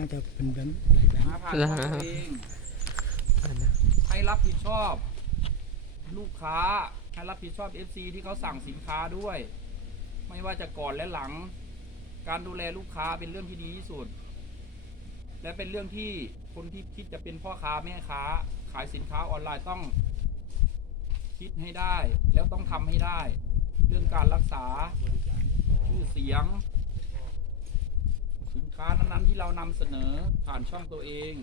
น่าจะเป็นแบบนะผ่านช่องตัวเองให้รับผิดชอบ ลูกค้าให้รับผิดชอบ FC ที่เขาสั่งสินค้าด้วย ไม่ว่าจะก่อนและหลัง การดูแลลูกค้าเป็นเรื่องที่ดีที่สุด และเป็นเรื่องที่คนที่คิดจะเป็นพ่อค้าแม่ค้า ขายสินค้าออนไลน์ต้องคิดให้ได้ แล้วต้องทำให้ได้ เรื่องการรักษาชื่อเสียง สินค้านั้นๆที่เรานำเสนอผ่านช่องตัวเอง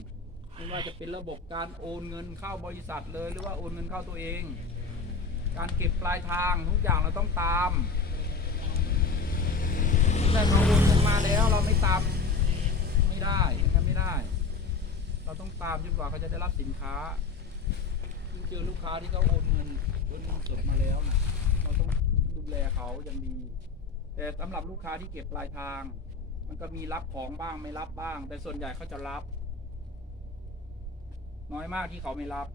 ไม่ว่าจะเป็นระบบการโอนเงินเข้าบริษัทเลย หรือว่าโอนเงินเข้าตัวเอง การเก็บปลายทางทุกอย่างเราต้องตามไม่ใช่เขาโอนเงินมาแล้วเราไม่ตามไม่ได้งนั้นไม่ได้ เราต้องตามจนกว่าเขาจะได้รับสินค้าเจอลูกค้าที่เขาโอนเงินโอนเงินสดมาแล้วนะเราต้องดูแลเขาอย่างดี แต่สำหรับลูกค้าที่เก็บปลายทาง มันก็มีรับของบ้างไม่รับบ้าง แต่ส่วนใหญ่เขาจะรับ น้อยมากที่เขาไม่รับ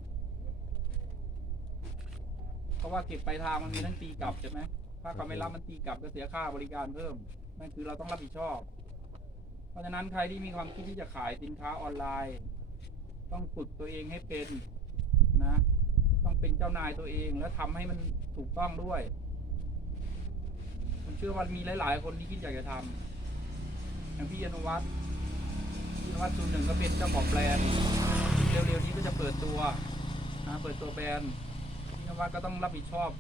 เพราะว่าเก็บไปลายทางมันมีทั้งตีกลับใช่ไหมถ้าเขาไม่รับมันตีกลับก็เสียค่าบริการเพิ่มนั่นคือเราต้องรับผิดชอบ เพราะฉะนั้นใครที่มีความคิดที่จะขายสินค้าออนไลน์ ต้องฝึกตัวเองให้เป็นนะ ต้องเป็นเจ้านายตัวเองแล้วทำให้มันถูกต้องด้วยผมเชื่อว่ามีหลาย ๆ คนที่คิดอยากจะทำ อย่างพี่อนุวัฒน์พี่อนุวัฒน์ศูนย์หนึ่งก็เป็นเจ้าของแบรนด์เร็วๆนี้ก็จะเปิดตัวนะเปิดตัวแบรนด์พี่นวัดก็ต้องรับผิดชอบ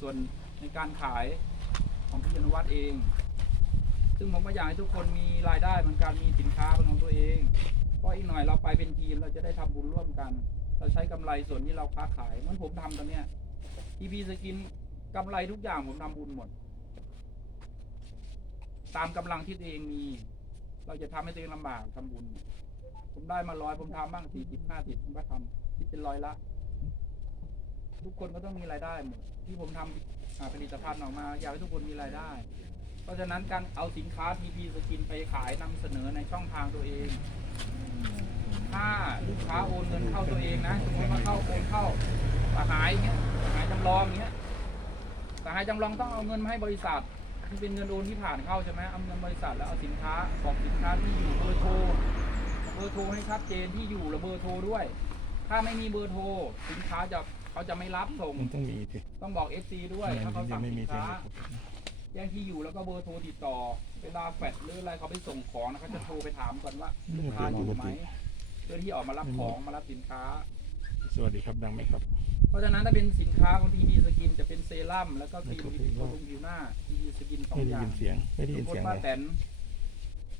ส่วนในการขายของพี่อนุวัดเอง ซึ่งผมก็อยากให้ทุกคนมีรายได้เหมือนกันมีสินค้าเป็นของตัวเอง เพราะอีกหน่อยเราไปเป็นทีมเราจะได้ทำบุญร่วมกัน เราใช้กำไรส่วนที่เราค้าขายเหมือนผมทำตอนเนี้ยทีพีสกินกำไรทุกอย่างผมทำบุญหมด ตามกำลังที่ตัวเองมี เราจะทำให้ตัวเองลำบากทำบุญ ผมได้มาร้อยผมทำบ้างสี่สิบห้าสิบผมก็ทำคิดเป็นร้อยละ ทุกคนก็ต้องมีรายได้หมดที่ผมทำอ่าผลิตภัณฑ์ออกมา อยากให้ทุกคนมีรายได้ เพราะฉะนั้นการเอาสินค้าทีพีสกินไปขายนำเสนอในช่องทางตัวเอง ถ้าลูกค้าโอนเงินเข้าตัวเองนะสมมติว่าเข้าโอนเข้าสหายเงี้ยสหายจำลองเงี้ยสหายจำลองต้องเอาเงินมาให้บริษัท เป็นเงินโอนที่ผ่านเข้าใช่ไหมเอาเงินบริษัทแล้วเอาสินค้าบอกสินค้าที่อยู่เบอร์โทรเบอร์โทรให้ชัดเจนที่อยู่และเบอร์โทรด้วย ถ้าไม่มีเบอร์โทรสินค้าจะเขาจะไม่รับส่งมันต้องมีสิต้องบอก FC ด้วยถ้าเขายัสั่งไม่สิมีนเทค้าคนิคแจ้งที่อยู่แล้วก็เบอร์โทรติดต่อ เวลาแฟดหรืออะไรเขาไปส่งของนะเขาจะโทรไปถามก่อนว่าลูกค้าอยู่ไหมเพื่อที่ออกมารับของมารับสินค้า สวัสดีครับดังไหมครับ เพราะฉะนั้นถ้าเป็นสินค้าของทีดีสกินจะเป็นเซรั่มแล้วก็ครีมแล้วก็บำรุงผิวหน้าทีดีสกินสองไม่อได้ย่างยินเสียง ไม่ได้ยินลุงพเสีลยงป้าเลยแตน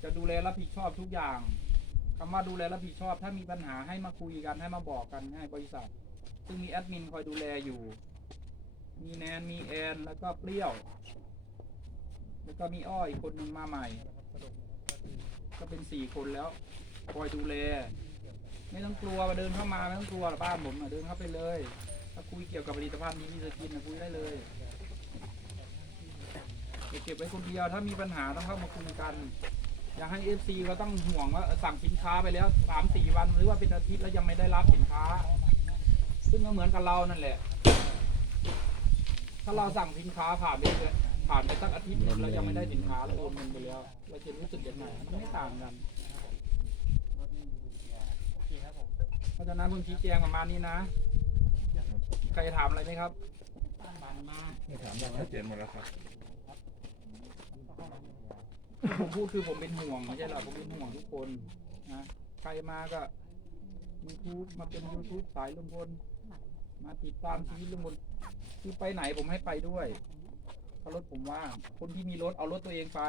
จะดูแลรับผิดชอบทุกอย่างคำว่าดูแลรับผิดชอบ ถ้ามีปัญหาให้มาคุยกันให้มาบอกกันให้บริษัท ซึ่งมีแอดมินคอยดูแลอยู่ มีแนนมีแอนแล้วก็เปรี้ยว แล้วก็มีอ้อยอีกคนหนึ่งมาใหม่ ก็เป็นสี่คนแล้วคอยดูแล ไม่ต้องกลัวว่าเดินเข้ามาไม่ต้องกลัวหรอกบ้านผมอะเดินเข้าไปเลย ถ้าคุยเกี่ยวกับผลิตภัณฑ์ดีสกินนะคุยได้เลยเก็บไว้คนเดียวถ้ามีปัญหาต้องเข้ามาคุยกัน อยากให้เอฟซีเขาต้องห่วงว่าสั่งสินค้าไปแล้วสามสี่วัน หรือว่าเป็นอาทิตย์แล้วยังไม่ได้รับสินค้า ซึ่งก็เหมือนกับเรานั่นแหละ ถ้าเราสั่งสินค้าผ่านไปเดือผ่านไปสักอาทิตย์นึงแล้วยังไม่ได้สินค้าแล้วโอนเงินไปแล้วเราจะรู้สึกยังไงมันไม่ต่างกันเพราะฉะนั้นผมชี้แจงประมาณนี้นะ ใครถามอะไรไหมครับไม่ถามยังชัดเจนหมดแล้วครับที่ผมพูดคือผมเป็นห่วงไม่ใช่หรอผมเป็นห่วงทุกคนนะใครมาก็ YouTube มาเป็น YouTube สายลุงพลมาติดตามชีวิตลุงพลคือไปไหนผมให้ไปด้วยถ้ารถผมว่างคนที่มีรถเอารถตัวเองไป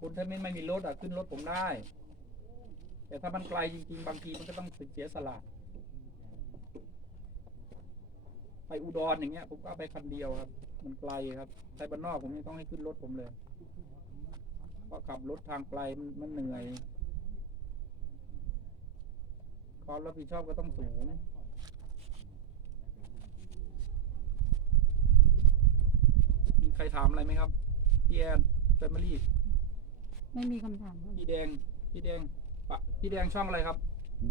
คนที่ไม่ไม่มีรถอะขึ้นรถผมได้ แต่ถ้ามันไกลจริงๆ บางทีมันก็ต้องเสียสละ ไปอุดรอย่างเงี้ย ผมก็เอาไปคันเดียวครับ มันไกลครับไปบ้านนอกผมยังต้องให้ขึ้นรถผมเลยเพราะขับรถทางไกลมันมันเหนื่อยความรับผิดชอบก็ต้องสูงมีใครถามอะไรไหมครับพี่แอนแฟมิลี่ไม่มีคำถามครับพี่แดงพี่แดงปะพี่แดงช่องอะไรครับ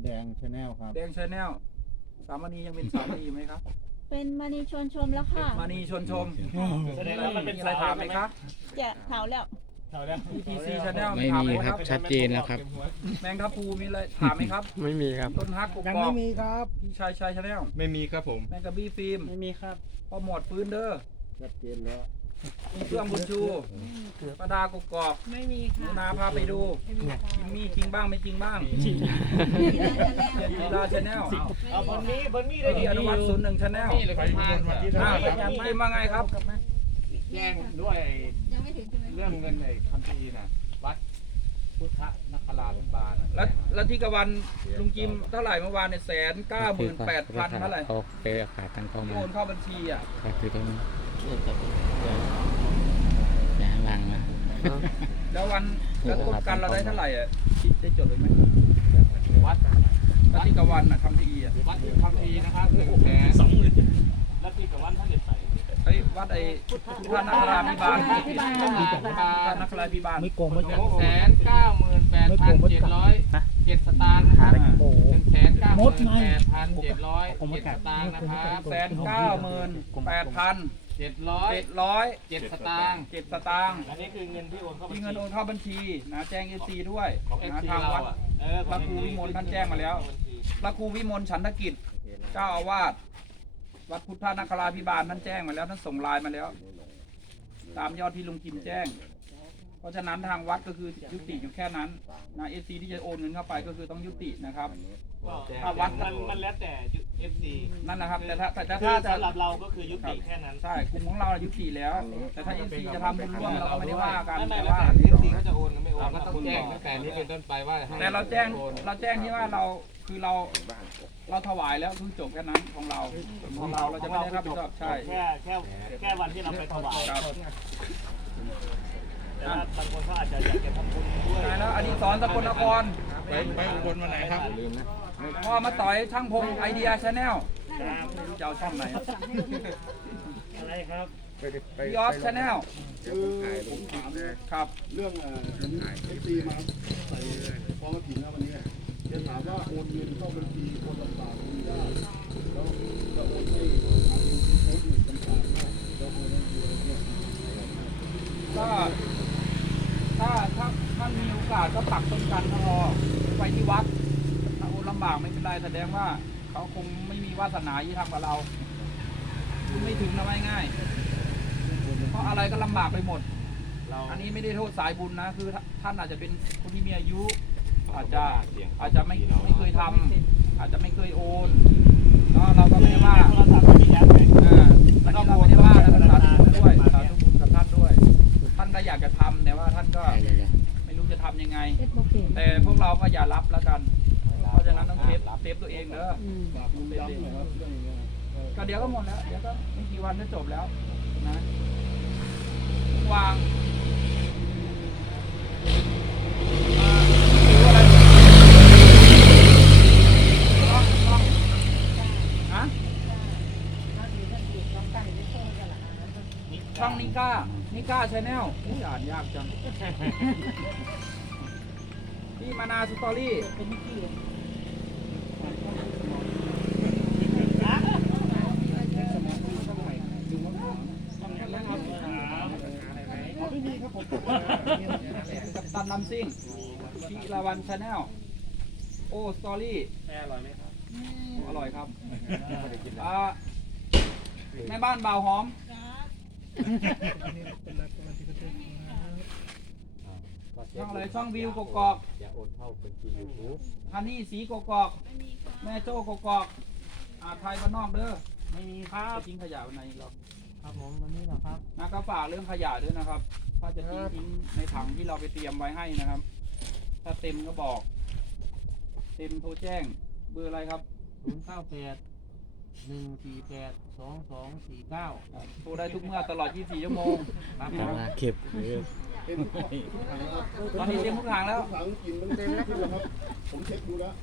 แดงชาแนลครับ แดงชาแนลสามณียังเป็นสามณีอยู่ไหมครับ เป็นมณีชวนชมแล้วค่ะ มานีชวนชม แสดงว่ามันเป็นมีอะไรถามไหมครับ จะเผาแล้ว ETC Channel ไม่ถามีหครับชัดเจนแล้วครับ แมงทับพลูมีอะไรถามไหมครับ ไม่มีครับ ต้นฮักกกยังอกไม่มีครับ พี่ชายชายชาแนลไม่มีครับผม แมงกะบี้ฟิล์มไม่มีครับพ่อหมวดปืนเด้อชัดเจนแล้ว มีเครื่องบุญชูประดากกอกไม่มีค่ะนาพาไปดู มีจริงบ้างไม่จริงบ้างเรียนกีฬาชาแนลเอาบนนี้บนนี้ได้พี่ดีอนุวัฒน์ศูนย์หนึ่งชาแนลไปบนวันที่เท่าอ้าวไหร่ครับพิมพ์มาไงครับ แจ้งด้วยเรื่องเงินในคำพีน่ะวัดพุทธนคราธิบาลน่ะแล้วแล้วที่กะวันลุงจิมเท่าไหร่เมื่อวานเนี่ยแสนเก้าหมื่นแปดพันเท่าไหร่เขาไปอากาศทางข้อที่มูโอลนเข้าบัญชีอะก็คือต้องอย่าลังนะ แล้ววันแล้วต้นกันเราได้เท่าไหร่อะคิดได้จดเลยไหมวัดแล้วที่กะวันอะคำที่อีอะวัดคำพีนะครับหนึ่งแสนสองหมื่นแล้วที่กับวันท่านเด็ดใส่เฮ้ยวัดไอ้พุทธนาคราพิบาลพุทธนาคราพิบาลพุทธนาคราพิบาลไม่โกงไม่หโกนึ่งงแสนเก้าหมื่นแปดพันเจ็ดร้อยเจ็ดสตางค์นะครับโอ้โหหนึ่งแสนเก้าหมื่นแปดพันเจ็ดร้อยเจ็ดสตางค์นะครับแสนเก้าหมื่นแปดพัน เจ็ดร้อยเจ็ดร้อยเจ็ดสตางค์เจ็ดสตางค์อันนี้คือเงินที่โอนเข้าบัญที่ชีเงินโอนเข้าบัญชีนะแจ้งเอซีด้วยของเอฟนะซีทางเราวัด อะเออพระครูวิมลท่านแจ้งมาแล้วพระครูวิมลฉันทกิจ เจ้าอาวาสวัดพุทธนาคราพิบาลท่านแจ้งมาแล้วท่านส่งไลน์มาแล้ว ตามยอดที่ลุงจิมแจ้ง เพราะฉะนั้นทางวัดก็คือยุติอยู่แค่นั้นนะเอซีที่จะโอนเงินเข้าไปก็คือต้องยุตินะครับถ้าวัดมันมันแล้วแต่เอฟซีนั่นนะครับแต่ถ้าแต่คืถ้าอจะสำหรับเราก็คือยุติแค่นั้นใช่กลุ่มของเรายุติแล้ว แต่ถ้าเอซีจะทำบุญร่วมเราก็ไม่ได้ว่ากันไม่ไม่แต่แล้วว่าแต่เอฟซีเขาจะโอนกันไม่โอนก็ต้องแจ้งตั้งแต่นี้เป็นต้นไปว่าให้แต่เราแจ้งโอนเราแจ้งที่ว่าเราคือเราเราถวายแล้วคือจบแค่นั้นของเราของเราเราจะไม่ได้รับผิดชอบใช่แค่แค่แค่วันที่เราไปถวายครับ แต่ว่าบางคนเขาอาจจะอยากจะทำบุญด้วยใช่แล้วอดีศรสกลนครไปไปอุบลวันไหนครับพ่อมาต่อยช่างพงไอเดียชาแนลไม่รู้จะเอาช่องไหนอะไรครับยอสชาแนลครับ เรื่องเอ่อผมเอฟซีมาใส่กองกระถิ่นนะวันนี้จะถามว่าโอนเงินเข้าบัญชีคนลำบากโอนยากแล้วจะโอนให้ทางโค้ชหนึ่งจำกัดจะโอนให้เดือนเนี่ยก็ ถ้าถ้าถ้ามีโอกาสก็ปักต้นกันก็พอไปที่วัดถ้าโอนลำบากไม่เป็นไรแสดงว่า เขาคงไม่มีวาสนาที่ทำกับเราไม่ถึงนะง่ายๆเพราะอะไรก็ลำบากไปหมดเราอันนี้ไม่ได้โทษสายบุญนะ คือท่านอาจจะเป็นคนที่มีอายุ อาจจะอาจจะไม่ไม่เคยทำอาจจะไม่เคยโอนเนาะเราก็ไม่ได้ว่าโทรศัพท์มีแอปไงอ่าอันนี้เราไม่ได้ว่าแล้วก็สาธุบุญด้วย อยากจะทำแต่ว่าท่านก็ได้เลยเลยไม่รู้จะทำยังไงแต่พวกเราก็อย่ารับแล้วกัน เพราะฉะนั้นต้องเซฟเซฟตัวเองเนอะฝากลุงย้ำหน่อยครับเรื่องอย่างเงี้ยเออก็เดี๋ยวก็หมดแล้ว เดี๋ยวก็ไม่กี่วันก็จบแล้วนะวางอ่าถืออะไรต้องต้องฮะช่องนิก้า นิก้าชาแนลอุ้ยอ่านยากจัง พี่มานาสตอรี่กับตันน้ำซิ่งพีลาวันชาแนลโอ้สตอรี่แอร์อร่อยไหมครับ อร่อยครับอ่าแม่บ้านบ่าวหอม ช่องอะไรช่องวิวกกอก อย่าโอนเข้าบัญชียูทูบฮันนี่สีกกอก แม่โจ้กกอกอาไทยบ้านนอกเด้อไม่มีครับจะทิ้งขยะไว้ในหรอกครับผมวันนี้เหรอครับ นะก็ฝากเรื่องขยะด้วยนะครับถ้าจะทิ้งทิ้งในถังที่เราไปเตรียมไว้ให้นะครับ ถ้าเต็มก็บอก เต็มโทรแจ้ง เบอร์อะไรครับศูนย์เก้าแปด หนึ่งสี่แปดสองสองสี่เก้าโทรได้ทุกเมื่อตลอด 24 ชั่วโมงครับแต่ว่าเก็บไว้เต็มทุกถังนะครับตอนนี้เต็มทุกทางแล้วทุกถังกินมันเต็มขึ้นแล้วครับ ผมเช็คดูแล้ว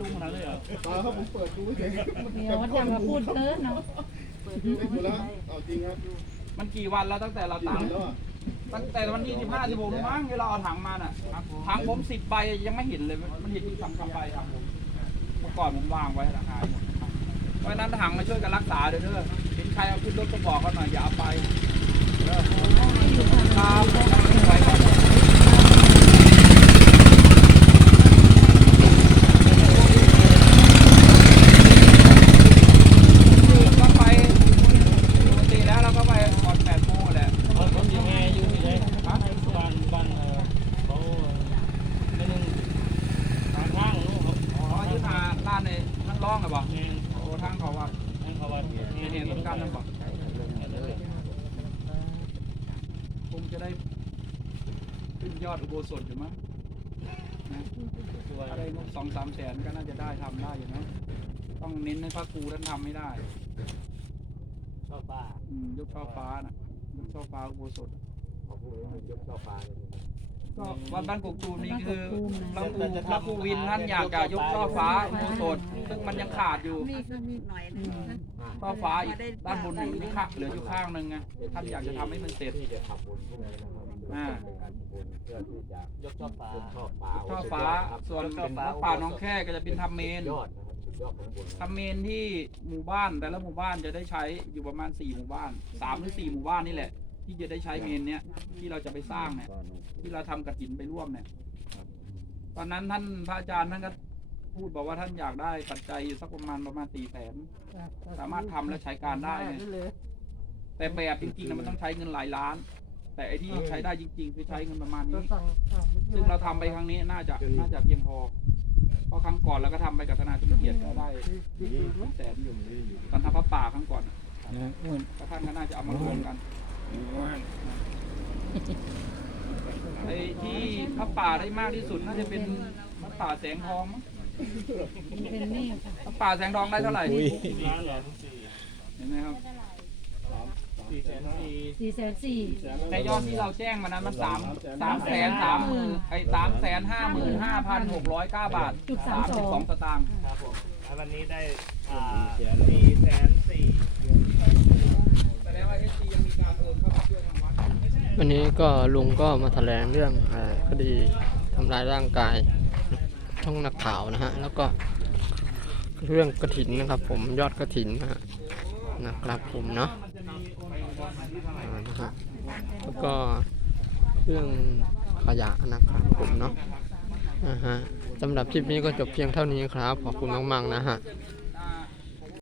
ดูขนาดเลยเหรอตาครับผมเปิดดูเฉยเดี๋ยวมันจะมาพูดเพ้อเนาะเช็คดูแล้วเอาจริงครับ มันกี่วันแล้วตั้งแต่เรากี่ตั้งวันแล้วอะตั้งแต่วันที่สิบห้าสิบหกมั้งที่เราเอาถังมาน่ะถังผมสิบใบยังไม่เห็นเลย มันเห็นที่สองสามใบถังผมเมื่อก่อนผมวางไว้ราคาหมด เพราะฉะนั้นถังมาช่วยกันรักษาเด้อเด้อเห็นใครเอาขึ้นรถก็บอกเขาหน่อยอย่าเอาไปเด้อครับไว้ก่อนก็ไปปกติแล้วเราก็ไปก่อนแปดโมงแหละ เขาเขาอยู่ไงอยู่ที่ไหนบ้านบ้านเอ่อเขาไม่นึงทางข้างนู้นเขา อ๋ออยุทธาร้านในทั้งร่องเลยบอก แม่ง โอ้ทางเขาว่า นั่นเขาว่า เห็นเห็นตรงกันนั่นบอกคงจะได้ขึ้นยอดอุโบสถอยู่มั้งนะถ้าได้งบ สองสามแสนก็น่าจะได้ทำได้อยู่นะต้องเน้นให้พระครูท่านทำไม่ได้ชอบป้าอืมยกช่อฟ้านะยกช่อฟ้าอุโบสถก็ วัดบ้านกกตูมนี่คือพระครูพระครูวินท่านอยากจะยกช่อฟ้าอุโบสถซึ่งมันยังขาดอยู่มีคือมีหน่อยนึงนะช่อฟ้าอีกด้านบนอยู่นี่ข้างเหลืออยู่ข้างหนึ่งไงท่านอยากจะทำให้มันเสร็จอ่ายกชอบป้าช่อฟ้าส่วนวัดป่าหน้องแค่ก็จะเป็นทำเมนทำเมนที่หมู่บ้านแต่ละหมู่บ้านจะได้ใช้อยู่ประมาณสี่หมู่บ้านสามหรือสี่หมู่บ้านนี่แหละ ที่จะได้ใช้เมนเนี้ยที่เราจะไปสร้างเนี่ย ที่เราทำกระถินไปร่วมเนี่ย ตอนนั้นท่านพระอาจารย์ท่านก็พูดบอกว่าท่านอยากได้ปัจจัยอยู่สักประมาณประมาณสี่แสนสามารถทำและใช้การได้ไงแต่แบบจริงๆนะมันต้องใช้เงินหลายล้าน แต่ไอ้ที่ใช้ได้จริง ๆ คือใช้เงินประมาณนี้ ซึ่งเราทำไปครั้งนี้น่าจะน่าจะเพียงพอเพราะครั้งก่อนเราก็ทำไปกับธนาคารเกียรติก็ได้เป็นแสนอยู่ตอนทำพระป่าครั้งก่อนนะอ้วนก็ท่านก็น่าจะเอามารวมกัน ไอ้ที่พระป่าได้มากที่สุดน่าจะเป็นพระป่าแสงทองมั้งเป็นนี่ค่ะพระป่าแสงทองได้เท่าไหร่อุ้ยร้านเหรอเห็นไหมครับสี่แสนสี่สี่แสนสี่แต่ยอดที่เราแจ้งมานั้นมันสามสามแสนสามหมื่นไอ้สามแสนห้าหมื่นห้าพันหกร้อยเก้าบาทจุดสาสามมสสิอบงสองสตางค์ครับผมอ่าวันนี้ได้อ่าสี่แสนสี่ วันนี้ก็ลุงก็มาแถลงเรื่องคดีทำร้ายร่างกายช่องนักข่าวนะฮะ แล้วก็เรื่องกระถินนะครับ ผมยอดกระถินนะฮะนะครับผมเนาะนะฮะแล้วก็เรื่องขยะนะครับผมเนาะนะฮะสำหรับคลิปนี้ก็จบเพียงเท่านี้ครับ ขอบคุณมาก ๆ นะฮะ